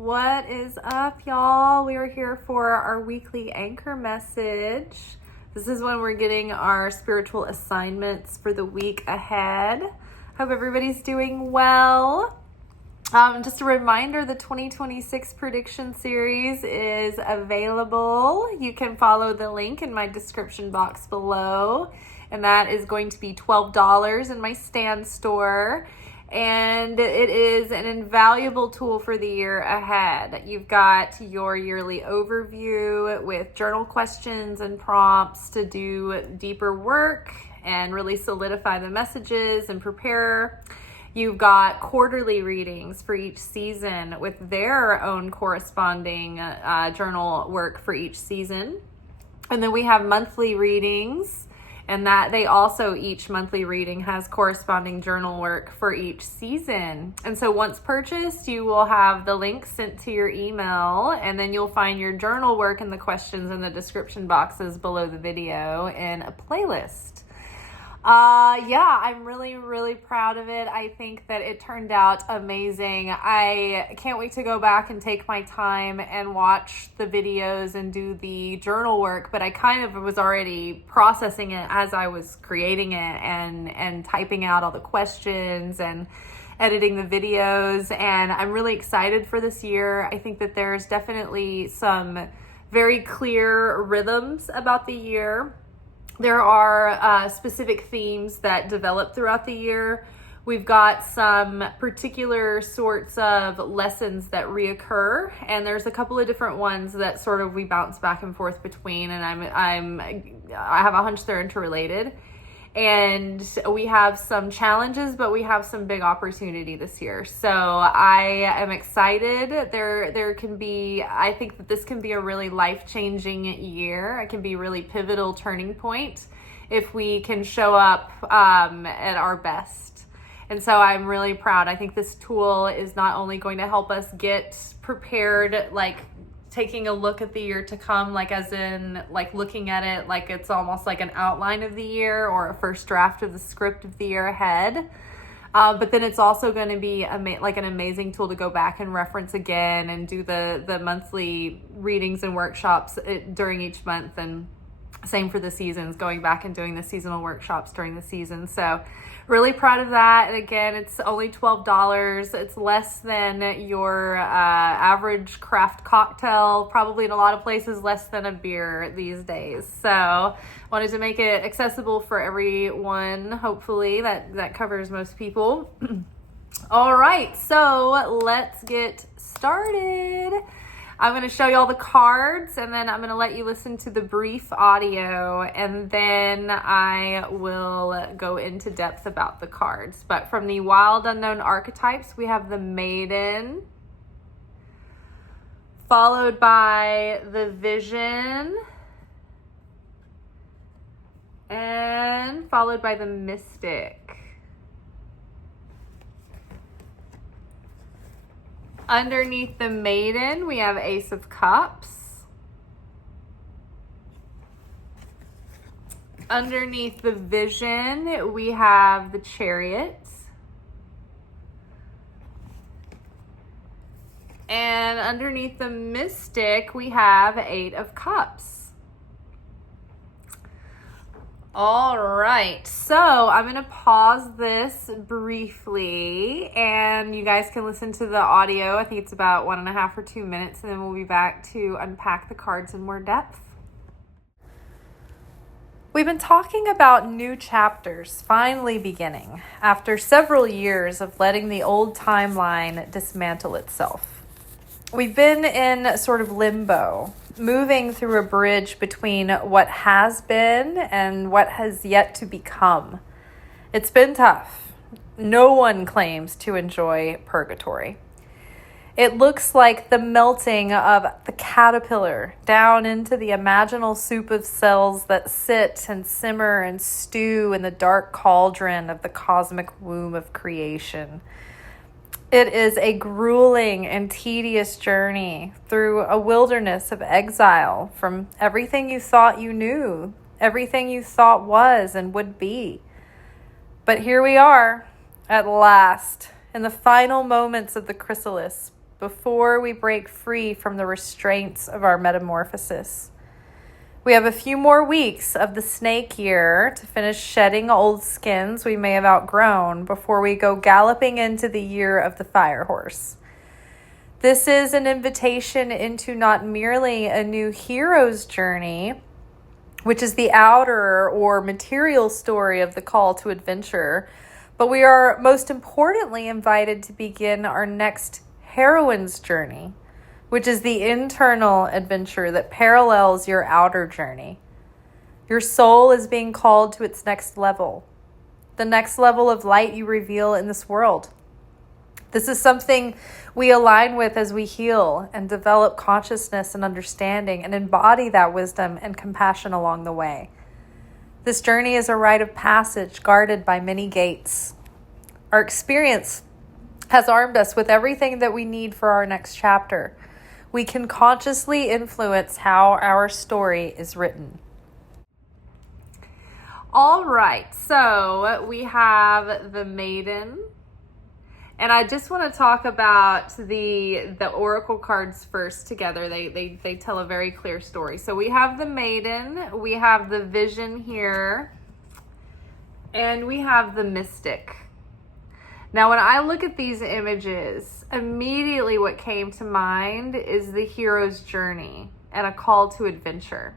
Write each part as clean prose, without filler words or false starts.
What is up, y'all? We are here for our weekly anchor message. This is when we're getting our spiritual assignments for the week ahead. Hope everybody's doing well. Just a reminder, the 2026 prediction series is available. You can follow the link in my description box below, and that is going to be $12 in my Stan store. And it is an invaluable tool for the year ahead. You've got your yearly overview with journal questions and prompts to do deeper work and really solidify the messages and prepare. You've got quarterly readings for each season with their own corresponding journal work for each season. And then we have monthly readings, and that they also, each monthly reading has corresponding journal work for each season. And so once purchased, you will have the link sent to your email, and then you'll find your journal work and the questions in the description boxes below the video in a playlist. I'm really proud of it. I think that it turned out amazing. I can't wait to go back and take my time and watch the videos and do the journal work, but I kind of was already processing it as I was creating it and typing out all the questions and editing the videos, and I'm really excited for this year. I think that there's definitely some very clear rhythms about the year. There are specific themes that develop throughout the year. We've got some particular sorts of lessons that reoccur, and there's a couple of different ones that sort of we bounce back and forth between, and I have a hunch they're interrelated. And we have some challenges, but we have some big opportunity this year. So I am excited. I think that this can be a really life-changing year. It can be a really pivotal turning point if we can show up at our best. And so I'm really proud. I think this tool is not only going to help us get prepared, like taking a look at the year to come, like as in like looking at it like it's almost like an outline of the year or a first draft of the script of the year ahead. But then it's also going to be like an amazing tool to go back and reference again and do the monthly readings and workshops during each month, and same for the seasons, going back and doing the seasonal workshops during the season. So really proud of that. And again, it's only $12. It's less than your average craft cocktail, probably in a lot of places less than a beer these days. So wanted to make it accessible for everyone. Hopefully that covers most people. All right, so let's get started. I'm going to show you all the cards, and then I'm going to let you listen to the brief audio, and then I will go into depth about the cards. But from the wild unknown archetypes, we have the maiden, followed by the vision, and followed by the mystic. Underneath the maiden, we have Ace of Cups. Underneath the vision, we have the Chariot. And underneath the mystic, we have Eight of Cups. All right, so I'm going to pause this briefly, and you guys can listen to the audio. I think it's about 1.5 or 2 minutes, and then we'll be back to unpack the cards in more depth. We've been talking about new chapters finally beginning after several years of letting the old timeline dismantle itself. We've been in sort of limbo, moving through a bridge between what has been and what has yet to become. It's been tough. No one claims to enjoy purgatory. It looks like the melting of the caterpillar down into the imaginal soup of cells that sit and simmer and stew in the dark cauldron of the cosmic womb of creation. It is a grueling and tedious journey through a wilderness of exile from everything you thought you knew, everything you thought was and would be. But here we are, at last, in the final moments of the chrysalis, before we break free from the restraints of our metamorphosis. We have a few more weeks of the snake year to finish shedding old skins we may have outgrown before we go galloping into the year of the fire horse. This is an invitation into not merely a new hero's journey, which is the outer or material story of the call to adventure, but we are most importantly invited to begin our next heroine's journey, which is the internal adventure that parallels your outer journey. Your soul is being called to its next level, the next level of light you reveal in this world. This is something we align with as we heal and develop consciousness and understanding and embody that wisdom and compassion along the way. This journey is a rite of passage guarded by many gates. Our experience has armed us with everything that we need for our next chapter. We can consciously influence how our story is written. All right, so we have the maiden. And I just want to talk about the oracle cards first together. They tell a very clear story. So we have the maiden, we have the vision here, and we have the mystic. Now, when I look at these images, immediately what came to mind is the hero's journey and a call to adventure.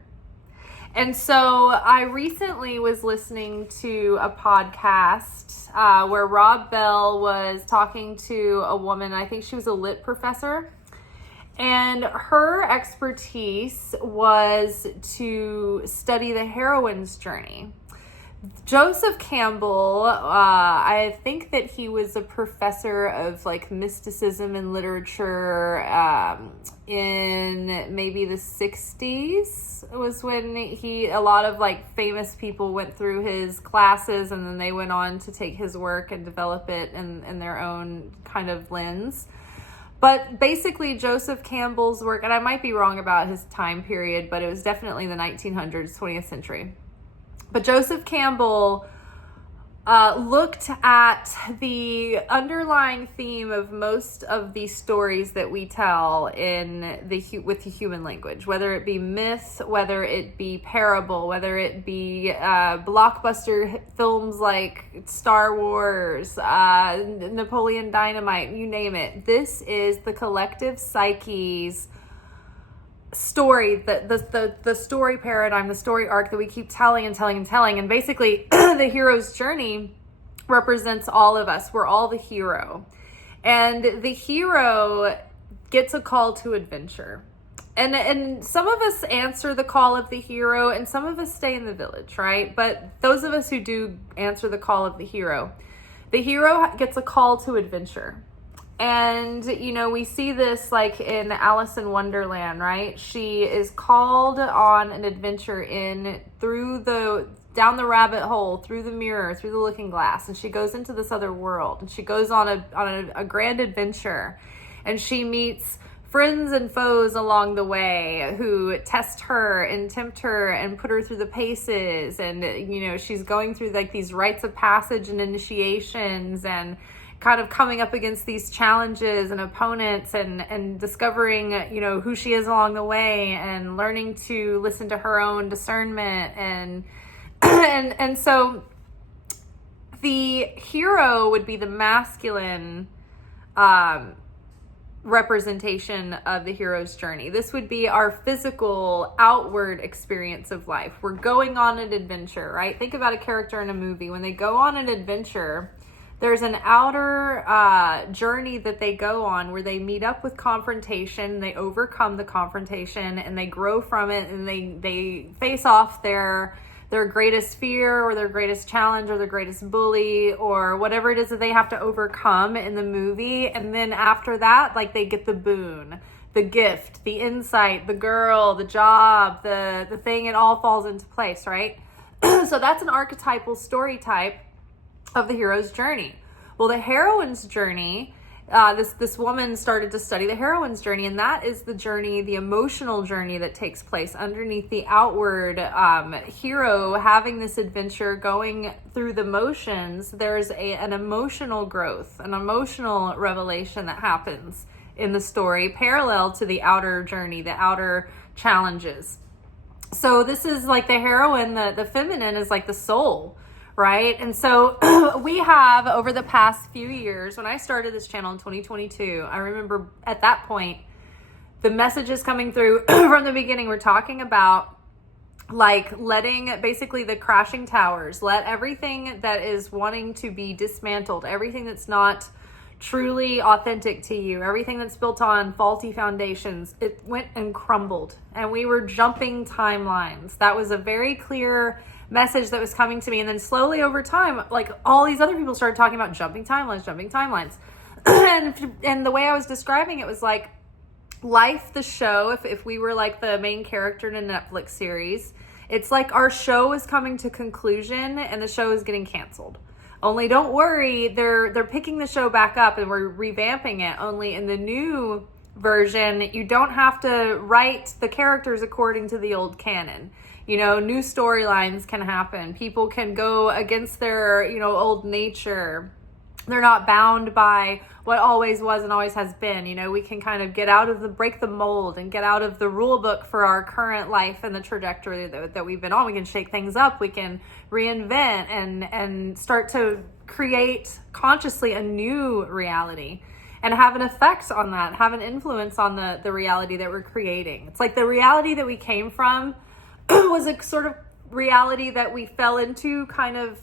And so I recently was listening to a podcast where Rob Bell was talking to a woman, I think she was a lit professor, and her expertise was to study the heroine's journey. Joseph Campbell, I think that he was a professor of like mysticism and literature in maybe the 60s was when a lot of like famous people went through his classes, and then they went on to take his work and develop it in their own kind of lens. But basically Joseph Campbell's work, and I might be wrong about his time period, but it was definitely the 1900s, 20th century. But Joseph Campbell looked at the underlying theme of most of the stories that we tell with the human language, whether it be myth, whether it be parable, whether it be blockbuster films like Star Wars, Napoleon Dynamite, you name it. This is the collective psyche's story, the story paradigm, the story arc that we keep telling. And basically the hero's journey represents all of us. We're all the hero. And the hero gets a call to adventure. And some of us answer the call of the hero, and some of us stay in the village, right? But those of us who do answer the call of the hero gets a call to adventure. And, we see this like in Alice in Wonderland, right? She is called on an adventure down the rabbit hole, through the mirror, through the looking glass. And she goes into this other world, and she goes on a grand adventure, and she meets friends and foes along the way who test her and tempt her and put her through the paces. And, she's going through like these rites of passage and initiations, and kind of coming up against these challenges and opponents, and discovering, who she is along the way, and learning to listen to her own discernment. And so the hero would be the masculine representation of the hero's journey. This would be our physical, outward experience of life. We're going on an adventure, right? Think about a character in a movie. When they go on an adventure, there's an outer journey that they go on where they meet up with confrontation, they overcome the confrontation, and they grow from it, and they face off their greatest fear or their greatest challenge or their greatest bully or whatever it is that they have to overcome in the movie. And then after that, like, they get the boon, the gift, the insight, the girl, the job, the thing, it all falls into place, right? So that's an archetypal story type of the hero's journey. Well, the heroine's journey, this woman started to study the heroine's journey, and that is the journey, the emotional journey that takes place underneath the outward hero having this adventure, going through the motions. There's an emotional growth, an emotional revelation that happens in the story, parallel to the outer journey, the outer challenges. So this is like the heroine, the feminine is like the soul, right? And so we have, over the past few years, when I started this channel in 2022, I remember at that point, the messages coming through from the beginning were talking about like letting basically the crashing towers, let everything that is wanting to be dismantled, everything that's not truly authentic to you, everything that's built on faulty foundations, it went and crumbled. And we were jumping timelines. That was a very clear message that was coming to me. And then slowly over time, like all these other people started talking about jumping timelines. And the way I was describing it was like life, the show, if we were like the main character in a Netflix series, it's like our show is coming to conclusion and the show is getting canceled. Only don't worry, they're picking the show back up and we're revamping it. Only in the new version, you don't have to write the characters according to the old canon. You know, new storylines can happen. People can go against their, old nature. They're not bound by what always was and always has been. You know, we can kind of get out of break the mold and get out of the rule book for our current life and the trajectory that we've been on. We can shake things up. We can reinvent and start to create consciously a new reality and have an effect on that, have an influence on the reality that we're creating. It's like the reality that we came from was a sort of reality that we fell into kind of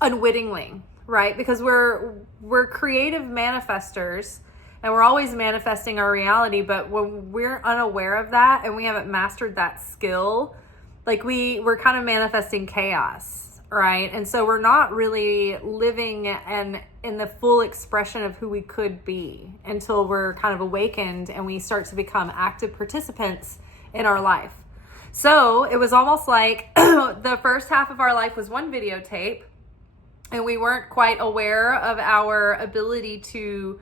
unwittingly. Right? Because we're creative manifestors and we're always manifesting our reality. But when we're unaware of that and we haven't mastered that skill, like we're kind of manifesting chaos, right? And so we're not really living and in the full expression of who we could be until we're kind of awakened and we start to become active participants in our life. So it was almost like the first half of our life was one videotape. And we weren't quite aware of our ability to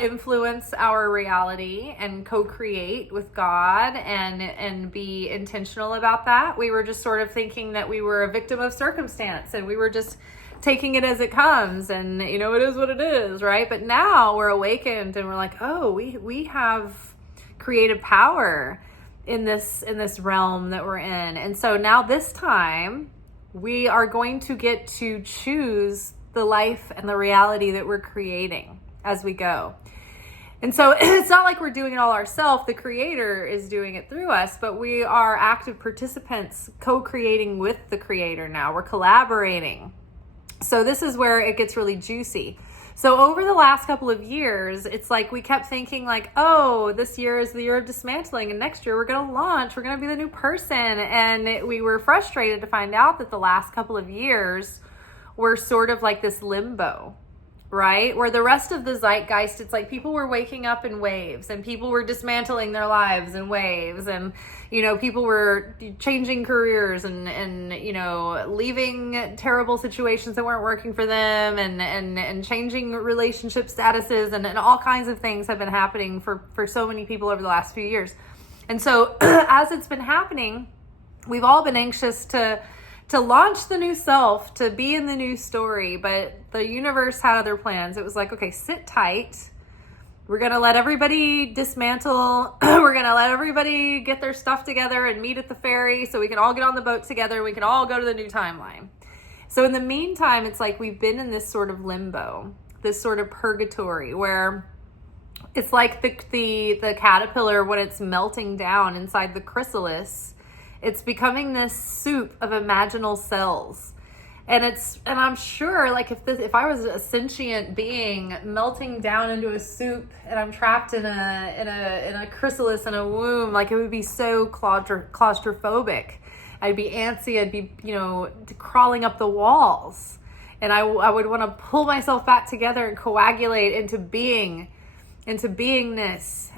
influence our reality and co-create with God and be intentional about that. We were just sort of thinking that we were a victim of circumstance and we were just taking it as it comes and, it is what it is, right? But now we're awakened and we're like, oh, we have creative power in this realm that we're in. And so now this time, we are going to get to choose the life and the reality that we're creating as we go. And so it's not like we're doing it all ourselves. The creator is doing it through us, but we are active participants co-creating with the creator now. We're collaborating. So this is where it gets really juicy. So over the last couple of years, it's like we kept thinking like, oh, this year is the year of dismantling and next year we're going to launch, we're going to be the new person. And we were frustrated to find out that the last couple of years were sort of like this limbo, right? Where the rest of the zeitgeist, it's like people were waking up in waves and people were dismantling their lives in waves and, people were changing careers and leaving terrible situations that weren't working for them and changing relationship statuses and all kinds of things have been happening for so many people over the last few years. And so as it's been happening, we've all been anxious to launch the new self, to be in the new story, but the universe had other plans. It was like, okay, sit tight. We're going to let everybody dismantle. We're going to let everybody get their stuff together and meet at the ferry so we can all get on the boat together. We can all go to the new timeline. So in the meantime, it's like we've been in this sort of limbo, this sort of purgatory where it's like the caterpillar when it's melting down inside the chrysalis. It's becoming this soup of imaginal cells. And I'm sure like if I was a sentient being melting down into a soup and I'm trapped in a chrysalis in a womb, like it would be so claustrophobic. I'd be antsy, I'd be, crawling up the walls. And I would want to pull myself back together and coagulate into beingness.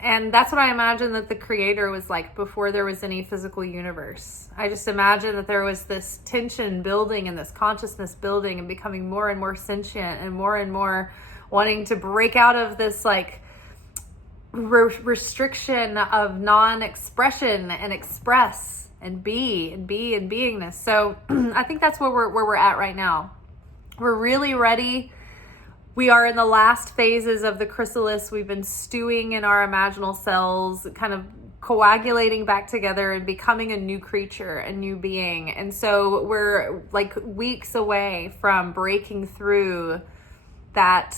And that's what I imagine that the creator was like before there was any physical universe. I just imagine that there was this tension building and this consciousness building and becoming more and more sentient and more wanting to break out of this like restriction of non-expression and express and be and beingness. So I think that's where we're at right now. We're really ready We are in the last phases of the chrysalis. We've been stewing in our imaginal cells, kind of coagulating back together and becoming a new creature, a new being. And so we're like weeks away from breaking through that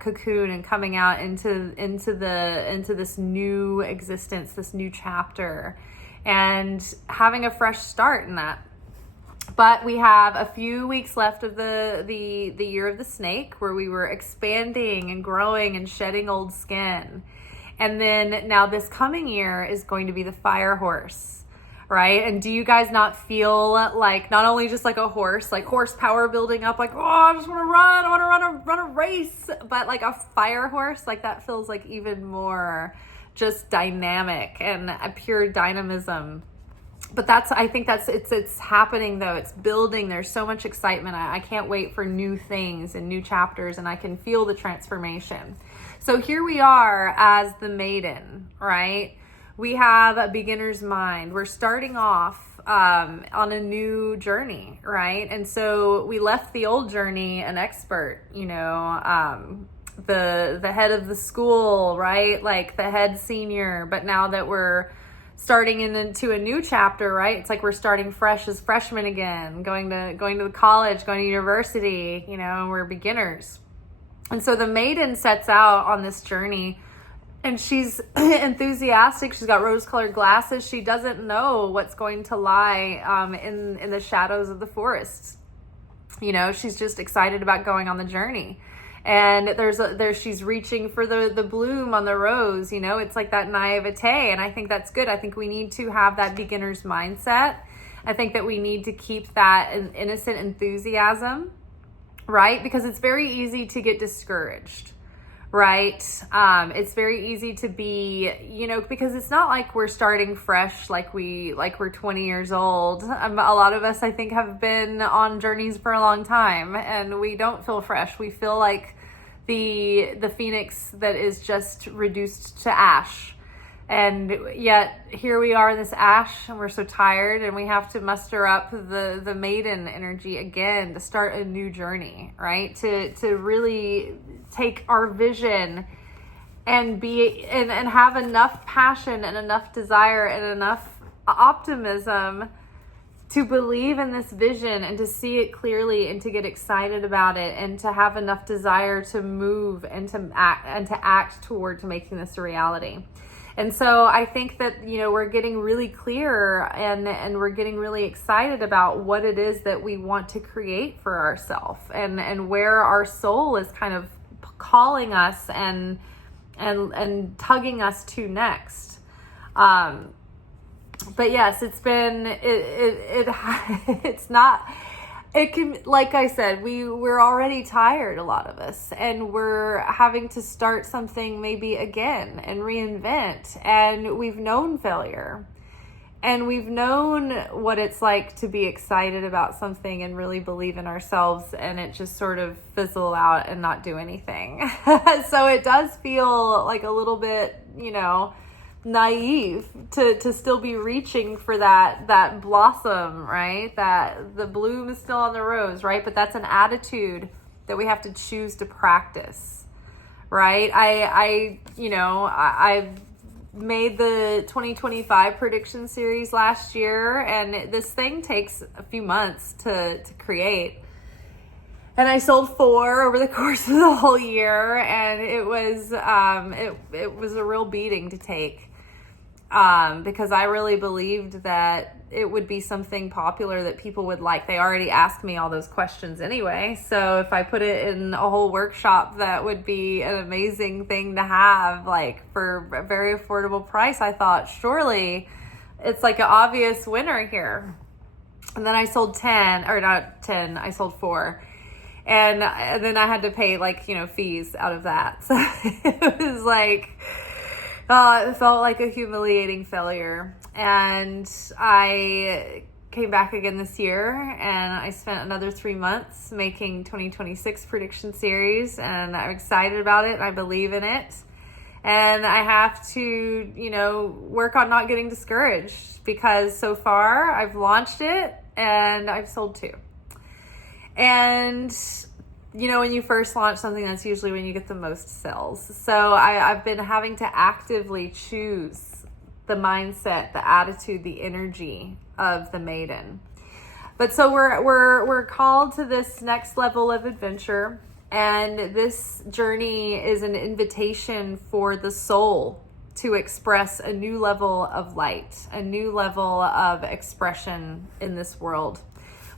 cocoon and coming out into this new existence, this new chapter, and having a fresh start in that. But we have a few weeks left of the year of the snake, where we were expanding and growing and shedding old skin. And then now this coming year is going to be the fire horse, right? And do you guys not feel like not only just like a horse, like horsepower building up, like, oh, I just want to run, I want to run a race, but like a fire horse, like that feels like even more just dynamic and a pure dynamism. But I think it's happening though. It's building. There's so much excitement. I can't wait for new things and new chapters, and I can feel the transformation. So here we are as the maiden, right? We have a beginner's mind. We're starting off on a new journey, right? And so we left the old journey an expert, the head of the school, right? Like the head senior. But now that we're starting into a new chapter, right? It's like we're starting fresh as freshmen again, going to college, going to university, we're beginners. And so the maiden sets out on this journey, and she's enthusiastic. She's got rose-colored glasses. She doesn't know what's going to lie in the shadows of the forest. She's just excited about going on the journey. And she's reaching for the bloom on the rose, it's like that naivete. And I think that's good. I think we need to have that beginner's mindset. I think that we need to keep that innocent enthusiasm, right? Because it's very easy to get discouraged, right? It's very easy to be, because it's not like we're starting fresh, like we're 20 years old. A lot of us, I think, have been on journeys for a long time, and we don't feel fresh. We feel like the phoenix that is just reduced to ash. And yet here we are in this ash, and we're so tired, and we have to muster up the maiden energy again to start a new journey, right? To really take our vision and be and have enough passion and enough desire and enough optimism to believe in this vision and to see it clearly and to get excited about it and to have enough desire to move and to act toward making this a reality. And so I think that, we're getting really clear and we're getting really excited about what it is that we want to create for ourselves and where our soul is kind of calling us and tugging us to next. But yes, it's been, it's not, it can, like I said, we're already tired, a lot of us, and we're having to start something maybe again and reinvent. And we've known failure, and we've known what it's like to be excited about something and really believe in ourselves, and it just sort of fizzle out and not do anything. So it does feel like a little bit, naive to still be reaching for that blossom, right? That the bloom is still on the rose, right? But that's an attitude that we have to choose to practice, right? I've made the 2025 prediction series last year, and this thing takes a few months to create. And I sold 4 over the course of the whole year, and it was a real beating to take. Because I really believed that it would be something popular that people would like. They already asked me all those questions anyway. So if I put it in a whole workshop, that would be an amazing thing to have, like for a very affordable price. I thought, surely it's like an obvious winner here. And then I sold 10, or not 10, I sold 4. And then I had to pay fees out of that. So it was like, it felt like a humiliating failure. And I came back again this year, and I spent another 3 months making 2026 prediction series, and I'm excited about it. I believe in it. And I have to, work on not getting discouraged, because so far I've launched it and I've sold 2. And when you first launch something, that's usually when you get the most sales. So I've been having to actively choose the mindset, the attitude, the energy of the maiden. But so we're called to this next level of adventure, and this journey is an invitation for the soul to express a new level of light, a new level of expression in this world,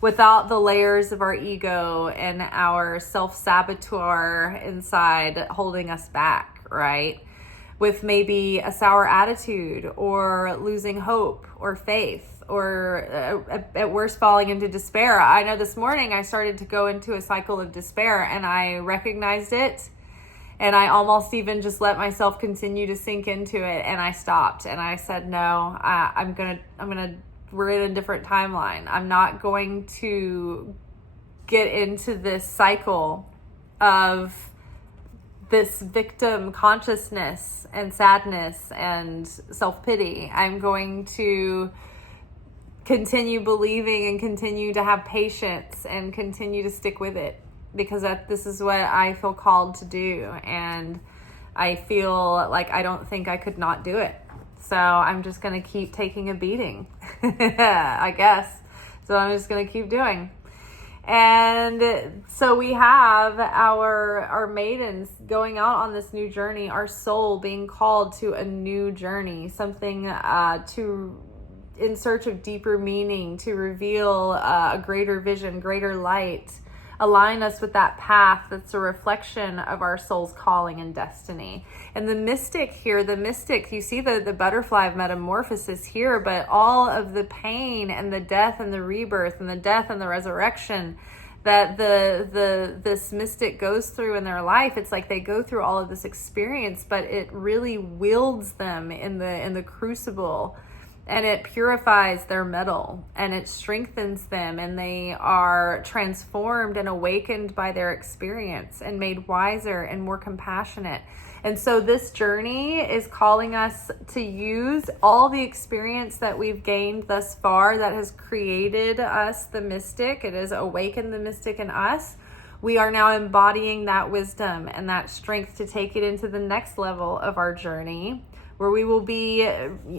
without the layers of our ego and our self-saboteur inside holding us back, right? With maybe a sour attitude or losing hope or faith, or at worst falling into despair. I know this morning I started to go into a cycle of despair, and I recognized it, and I almost even just let myself continue to sink into it, and I stopped and I said, no, we're in a different timeline. I'm not going to get into this cycle of this victim consciousness and sadness and self-pity. I'm going to continue believing and continue to have patience and continue to stick with it, because this is what I feel called to do. And I feel like I don't think I could not do it. So I'm just going to keep taking a beating, I guess. So I'm just going to keep doing. And so we have our maidens going out on this new journey, our soul being called to a new journey, something in search of deeper meaning, to reveal a greater vision, greater light, align us with that path that's a reflection of our soul's calling and destiny. And the mystic, you see the butterfly of metamorphosis here, but all of the pain and the death and the rebirth and the death and the resurrection that this mystic goes through in their life, it's like they go through all of this experience, but it really wields them in the crucible, and it purifies their metal, and it strengthens them, and they are transformed and awakened by their experience and made wiser and more compassionate. And so this journey is calling us to use all the experience that we've gained thus far that has created us, the mystic. It has awakened the mystic in us. We are now embodying that wisdom and that strength to take it into the next level of our journey, where we will be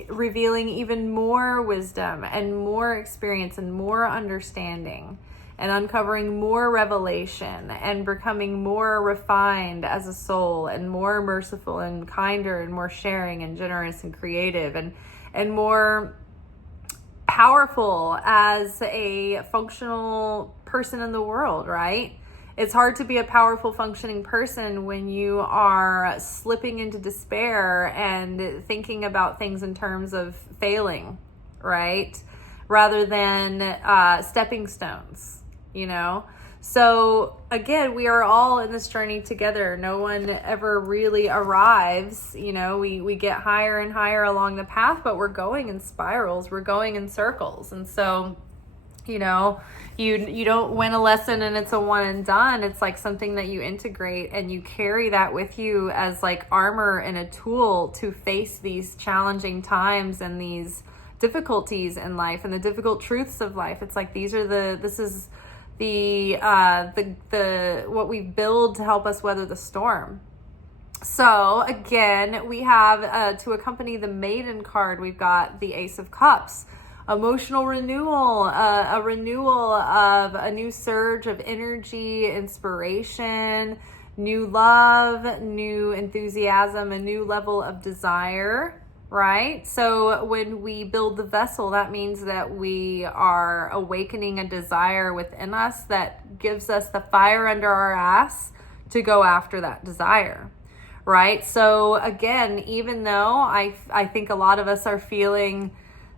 revealing even more wisdom and more experience and more understanding, and uncovering more revelation and becoming more refined as a soul, and more merciful and kinder and more sharing and generous and creative and more powerful as a functional person in the world, right? It's hard to be a powerful functioning person when you are slipping into despair and thinking about things in terms of failing, right? Rather than stepping stones, So again, we are all in this journey together. No one ever really arrives. We get higher and higher along the path, but we're going in spirals. We're going in circles. And so, you don't win a lesson and it's a one and done. It's like something that you integrate, and you carry that with you as like armor and a tool to face these challenging times and these difficulties in life and the difficult truths of life. It's like this is the what we build to help us weather the storm. So again, we have to accompany the maiden card, we've got the Ace of Cups. Emotional renewal, a renewal of a new surge of energy, inspiration, new love, new enthusiasm, a new level of desire, right? So when we build the vessel, that means that we are awakening a desire within us that gives us the fire under our ass to go after that desire, right? So again, even though I think a lot of us are feeling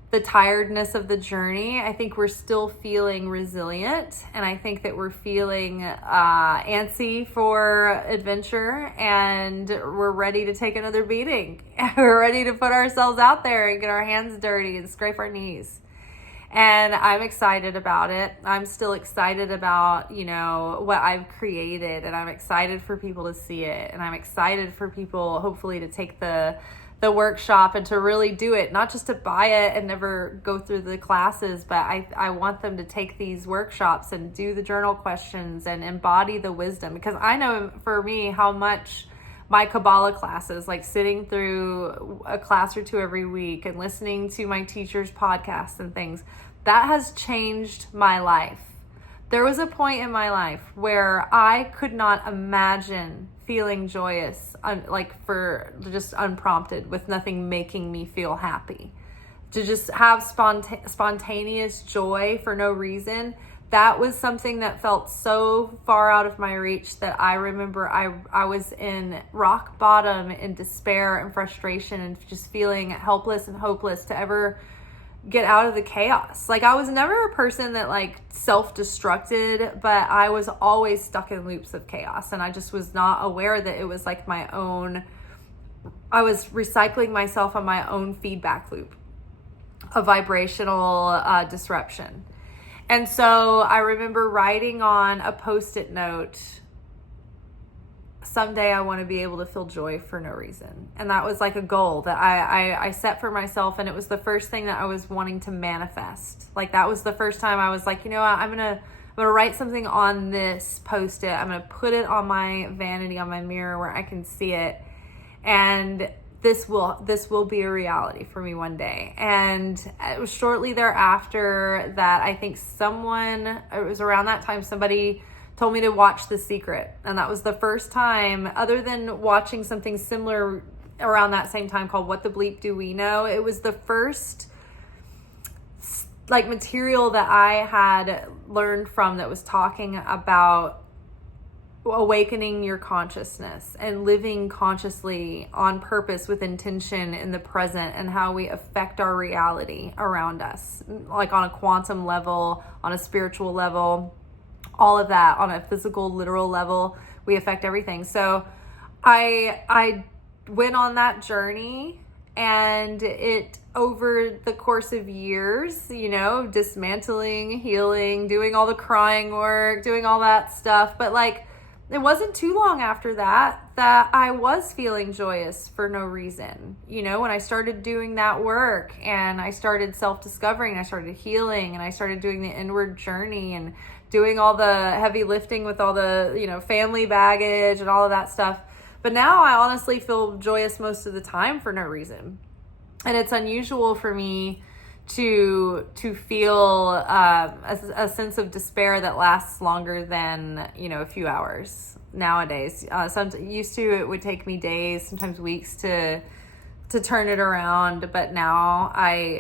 the tiredness of the journey, I think we're still feeling resilient, and I think that we're feeling antsy for adventure, and we're ready to take another beating. We're ready to put ourselves out there and get our hands dirty and scrape our knees. And I'm excited about it. I'm still excited about, what I've created, and I'm excited for people to see it, and I'm excited for people hopefully to take the the workshop and to really do it, not just to buy it and never go through the classes, but I want them to take these workshops and do the journal questions and embody the wisdom, because I know for me how much my Kabbalah classes, like sitting through a class or two every week and listening to my teacher's podcasts and things, that has changed my life. There was a point in my life where I could not imagine feeling joyous, like for just unprompted, with nothing making me feel happy. To just have spontaneous joy for no reason, that was something that felt so far out of my reach that I remember I was in rock bottom in despair and frustration and just feeling helpless and hopeless to ever get out of the chaos. Like, I was never a person that like self-destructed, but I was always stuck in loops of chaos, and I just was not aware that it was like my own, I was recycling myself on my own feedback loop of vibrational disruption. And so I remember writing on a Post-it note, someday I want to be able to feel joy for no reason. And that was like a goal that I set for myself. And it was the first thing that I was wanting to manifest. Like, that was the first time I was like, you know what, I'm going to write something on this Post-it. I'm going to put it on my vanity, on my mirror where I can see it. And this will be a reality for me one day. And it was shortly thereafter that I think it was around that time, somebody told me to watch The Secret. And that was the first time, other than watching something similar around that same time called What the Bleep Do We Know, it was the first like material that I had learned from that was talking about awakening your consciousness and living consciously on purpose with intention in the present, and how we affect our reality around us, like on a quantum level, on a spiritual level, all of that, on a physical, literal level, we affect everything. So I went on that journey, and it, over the course of years, you know, dismantling, healing, doing all the crying work, doing all that stuff, but like, it wasn't too long after that I was feeling joyous for no reason. You know, when I started doing that work and I started self-discovering, I started healing, and I started doing the inward journey and doing all the heavy lifting with all the, you know, family baggage and all of that stuff. But now I honestly feel joyous most of the time for no reason. And it's unusual for me to feel a sense of despair that lasts longer than, you know, a few hours nowadays. Used to, it would take me days, sometimes weeks to turn it around, but now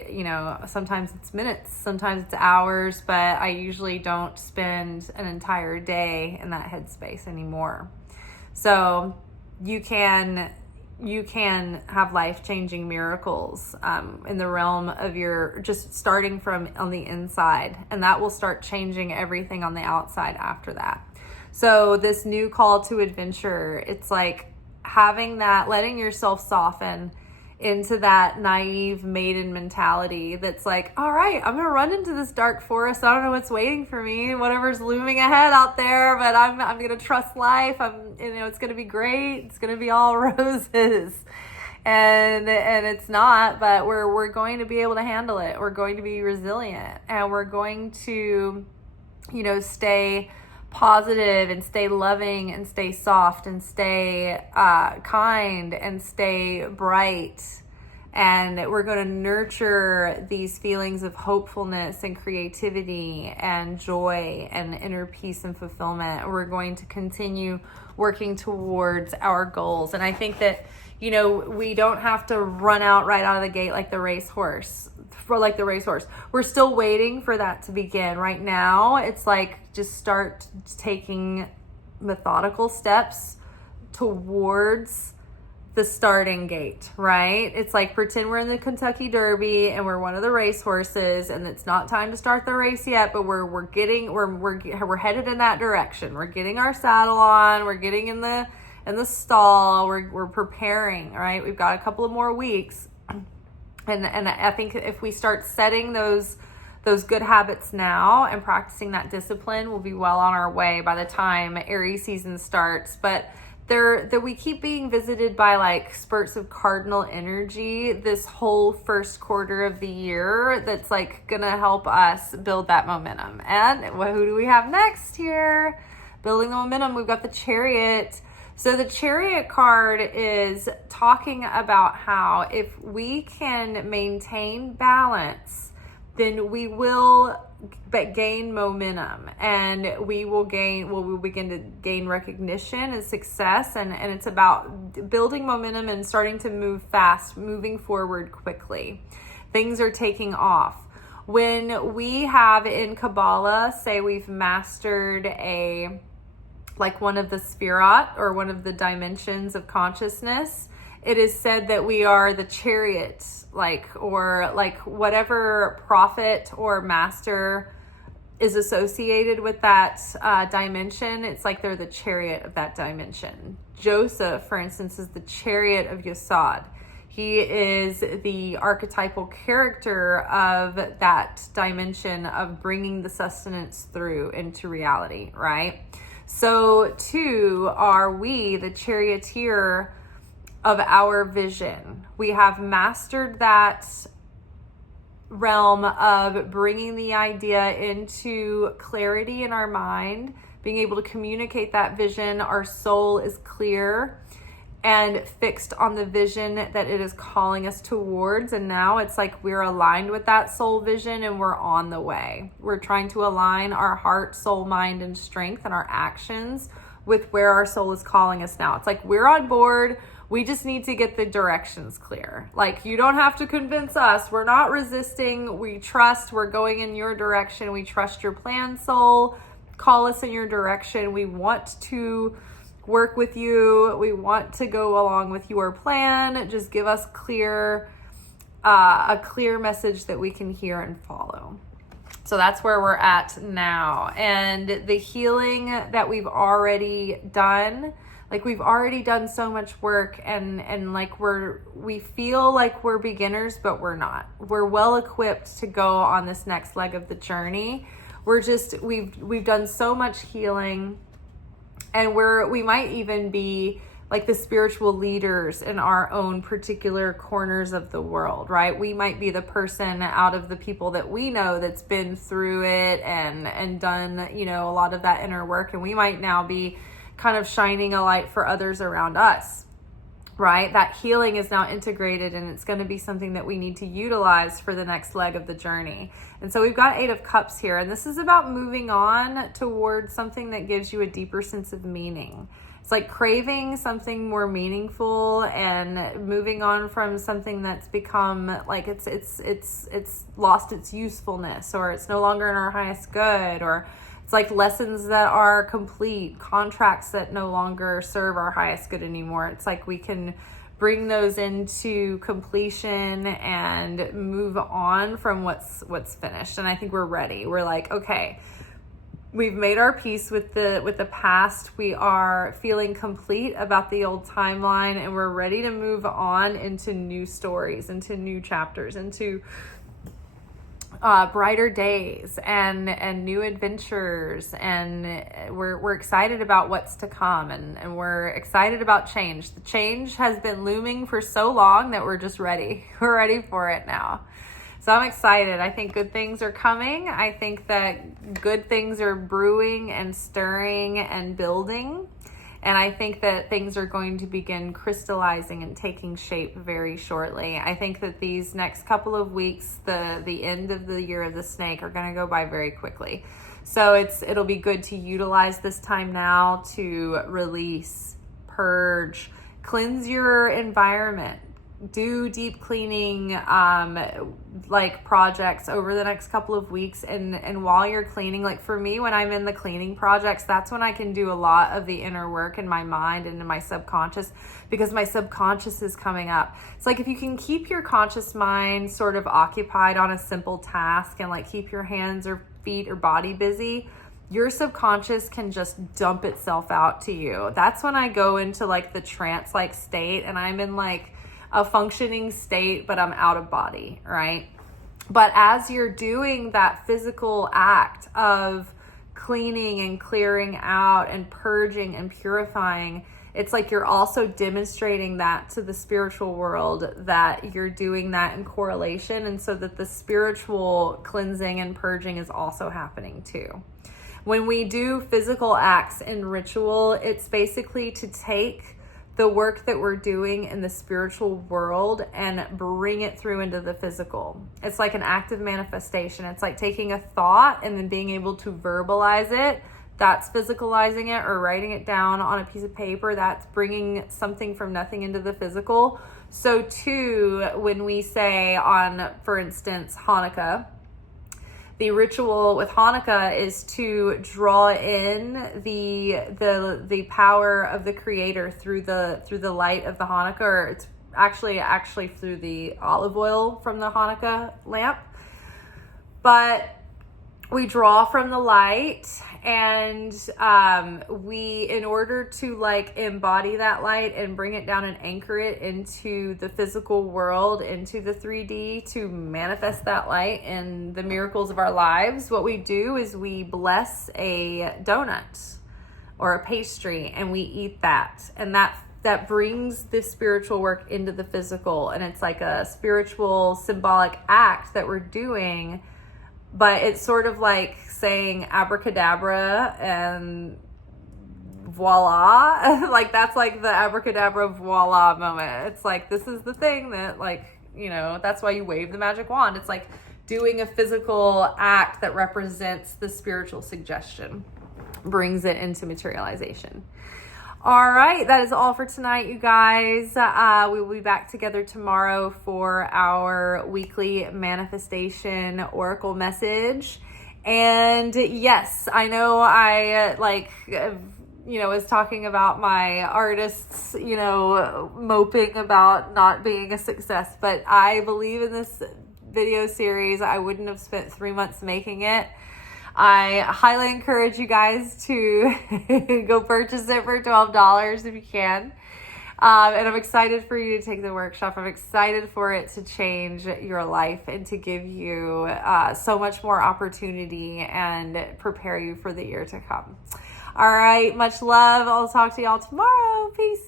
you know, sometimes it's minutes, sometimes it's hours, but I usually don't spend an entire day in that headspace anymore. So you can have life-changing miracles in the realm of your, just starting from on the inside, and that will start changing everything on the outside after that. So this new call to adventure, it's like having that, letting yourself soften into that naive maiden mentality that's like, all right, I'm gonna run into this dark forest. I don't know what's waiting for me, whatever's looming ahead out there, but I'm gonna trust life. It's gonna be great. It's gonna be all roses. And it's not, but we're going to be able to handle it. We're going to be resilient, and we're going to, you know, stay positive and stay loving and stay soft and stay kind and stay bright. And we're going to nurture these feelings of hopefulness and creativity and joy and inner peace and fulfillment. We're going to continue working towards our goals. And I think that, you know, we don't have to run out right out of the gate like the racehorse. We're still waiting for that to begin. Right now, it's like, just start taking methodical steps towards the starting gate, right? It's like, pretend we're in the Kentucky Derby and we're one of the racehorses, and it's not time to start the race yet, but we're headed in that direction. We're getting our saddle on, we're getting in the stall, we're preparing, right? We've got a couple of more weeks. And I think if we start setting those good habits now and practicing that discipline, we'll be well on our way by the time Aries season starts. But that we keep being visited by like spurts of cardinal energy this whole first quarter of the year that's like gonna help us build that momentum. And who do we have next here? Building the momentum, we've got the Chariot. So the Chariot card is talking about how if we can maintain balance, then we will gain momentum, and we will begin to gain recognition and success, and it's about building momentum and starting to move fast, moving forward quickly. Things are taking off. When we have in Kabbalah, say we've mastered one of the Sphirot or one of the dimensions of consciousness, it is said that we are the chariot, or whatever prophet or master is associated with that dimension. It's like they're the chariot of that dimension. Joseph, for instance, is the chariot of Yesod. He is the archetypal character of that dimension of bringing the sustenance through into reality, right? So too are we the charioteer of our vision. We have mastered that realm of bringing the idea into clarity in our mind, being able to communicate that vision. Our soul is clear and fixed on the vision that it is calling us towards. And now it's like we're aligned with that soul vision and we're on the way. We're trying to align our heart, soul, mind, and strength and our actions with where our soul is calling us now. It's like we're on board. We just need to get the directions clear. Like, you don't have to convince us. We're not resisting. We trust. We're going in your direction. We trust your plan, soul. Call us in your direction. We want to work with you. We want to go along with your plan. Just give us a clear message that we can hear and follow. So that's where we're at now. And the healing that we've already done, we've already done so much work, and we feel like we're beginners, but we're not. We're well equipped to go on this next leg of the journey. We've done so much healing, and we might even be like the spiritual leaders in our own particular corners of the world, right? We might be the person out of the people that we know that's been through it and done, a lot of that inner work. And we might now be kind of shining a light for others around us, right? That healing is now integrated, and it's going to be something that we need to utilize for the next leg of the journey. And so we've got 8 of Cups here, and this is about moving on towards something that gives you a deeper sense of meaning. It's like craving something more meaningful and moving on from something that's become like it's lost its usefulness, or it's no longer in our highest good, or it's like lessons that are complete, contracts that no longer serve our highest good anymore. It's like we can bring those into completion and move on from what's finished. And I think we're ready. We're like, okay, we've made our peace with the past. We are feeling complete about the old timeline, and we're ready to move on into new stories, into new chapters, into brighter days and new adventures. And we're excited about what's to come, and we're excited about change. The change has been looming for so long that we're just ready. We're ready for it now. So I'm excited. I think good things are coming. I think that good things are brewing and stirring and building. And I think that things are going to begin crystallizing and taking shape very shortly. I think that these next couple of weeks, the end of the year of the snake, are going to go by very quickly. So it'll be good to utilize this time now to release, purge, cleanse your environment. Do deep cleaning projects over the next couple of weeks, and while you're cleaning, like for me, when I'm in the cleaning projects, that's when I can do a lot of the inner work in my mind and in my subconscious, because my subconscious is coming up. It's like if you can keep your conscious mind sort of occupied on a simple task and like keep your hands or feet or body busy, your subconscious can just dump itself out to you. That's when I go into like the trance like state, and I'm in like a functioning state, but I'm out of body, right? But as you're doing that physical act of cleaning and clearing out and purging and purifying, it's like you're also demonstrating that to the spiritual world, that you're doing that in correlation, and so that the spiritual cleansing and purging is also happening too. When we do physical acts in ritual, it's basically to take the work that we're doing in the spiritual world and bring it through into the physical. It's like an active manifestation. It's like taking a thought and then being able to verbalize it. That's physicalizing it, or writing it down on a piece of paper. That's bringing something from nothing into the physical. So too, when we say on, for instance, Hanukkah, the ritual with Hanukkah is to draw in the power of the Creator through the light of the Hanukkah, or it's actually through the olive oil from the Hanukkah lamp. But we draw from the light, and we, in order to like embody that light and bring it down and anchor it into the physical world, into the 3D, to manifest that light and the miracles of our lives, what we do is we bless a donut or a pastry, and we eat that, and that brings this spiritual work into the physical, and it's like a spiritual symbolic act that we're doing. But it's sort of like saying abracadabra and voila. Like, that's like the abracadabra voila moment. It's like, this is the thing that, like, you know, that's why you wave the magic wand. It's like doing a physical act that represents the spiritual suggestion, brings it into materialization. All right, that is all for tonight, you guys. We will be back together tomorrow for our weekly manifestation oracle message. And yes, I know I was talking about my artists, moping about not being a success, but I believe in this video series. I wouldn't have spent 3 months making it. I highly encourage you guys to go purchase it for $12 if you can. And I'm excited for you to take the workshop. I'm excited for it to change your life and to give you so much more opportunity and prepare you for the year to come. All right, much love. I'll talk to y'all tomorrow. Peace.